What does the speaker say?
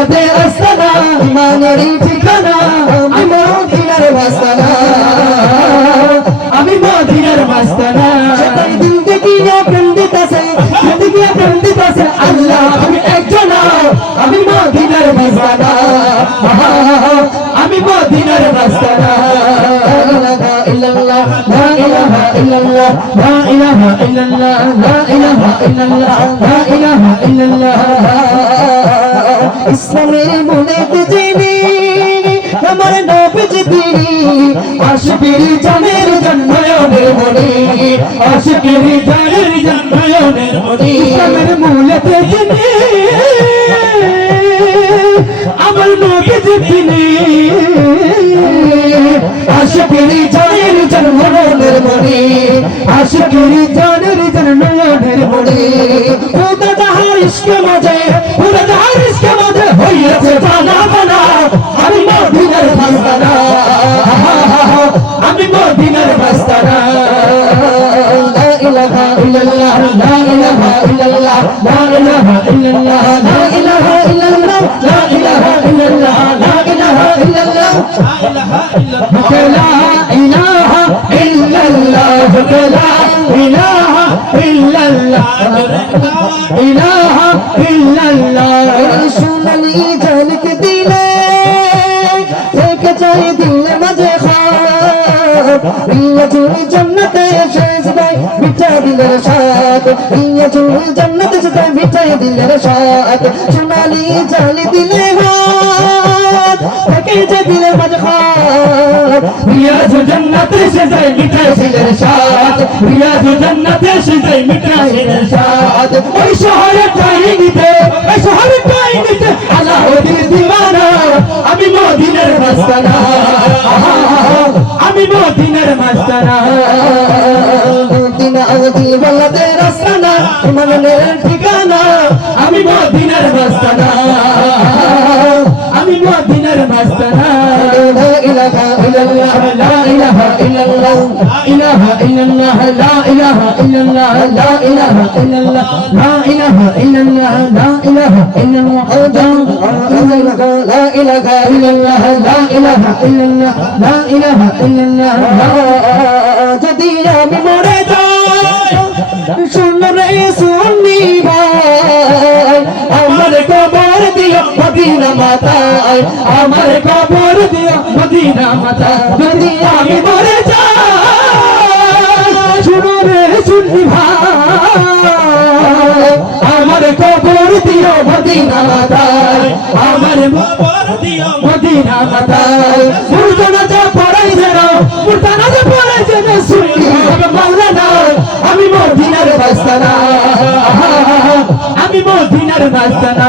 বলাতে আস্তানা ইমানের ঠিকানা, আমি মদিনার মাস্তানা আমি মদিনার মাস্তানা সেটাই দিল দেখিয়া প্রেম দিতাছে দেখিয়া প্রেম দিতাছে আল্লাহ আমি একজন আমি মদিনার মাস্তানা আমি মদিনার লা ইলাহা ইল্লাল্লাহ, লা ইলাহা ইল্লাল্লাহ, লা ইলাহা ইল্লাল্লাহ, লা ইলাহা ইল্লাল্লাহ। ইসলামের মনেতে যিনি আমার নবীজি তিনি আশিকের জানের জন্ময়নের মনি, আশিকের জানের জন্ময়নের মনি। ইসলামের মূলেতে যিনি আমার নবীজি তিনি আশিকের জানের জন্ময়নের মনি, আশিকের জানের জন্ময়নের মনি। খুদা যাহার ইশকে মাঝে খুদা মদিনার বাস্তারা লা ইলাহা ইল্লাল্লাহ লা ইলাহা ইল্লাল্লাহ লা ইলাহা ইল্লাল্লাহ লা ইলাহা ইল্লাল্লাহ লা ইলাহা ইল্লাল্লাহ লা ইলাহা ইল্লাল্লাহ লা ইলাহা ইল্লাল্লাহ লা ইলাহা ইল্লাল্লাহ লা ইলাহা ইল্লাল্লাহ ইলাহা ইল্লাল্লাহ রাসূল আলী জানকে ইয়া চুরি জান্নাতে সাজদাই মিঠা দিলের সাথ ইয়া চুরি জান্নাতে সাজদাই মিঠা দিলের সাথ সোনালি জালি দিলে হাত, থেকে যে দিলের মাঝে খাব রিয়াজ জান্নাতে সাজদাই মিঠা দিলের সাথ রিয়াজ জান্নাতে সাজদাই মিঠা দিলের সাথ ওই শহরে টাই নিতে ওই শহরে টাই নিতে আলাউদ্দিন দিওয়ানা আমি মদিনার মাস্তানা আমি মদিনার মাস্তানা মদিনা আওদি বলতে রাস্তানা মনের ঠিকানা আমি মদিনার মাস্তানা শুন মাতায় আমার কবর দিও মদিনা মাতা, যদি আমি মরে যাই। শুনো রে শুননি ভাই। আমার কবর দিও মদিনা মাতায় আমার মদিনা মাতায় মুর্দানা যা পড়াই যেন মুর্দানা যা পড়াই যেন শুনি মাওলানা, আমি মদিনার বাস্তানা আমি মদিনার বাস্তানা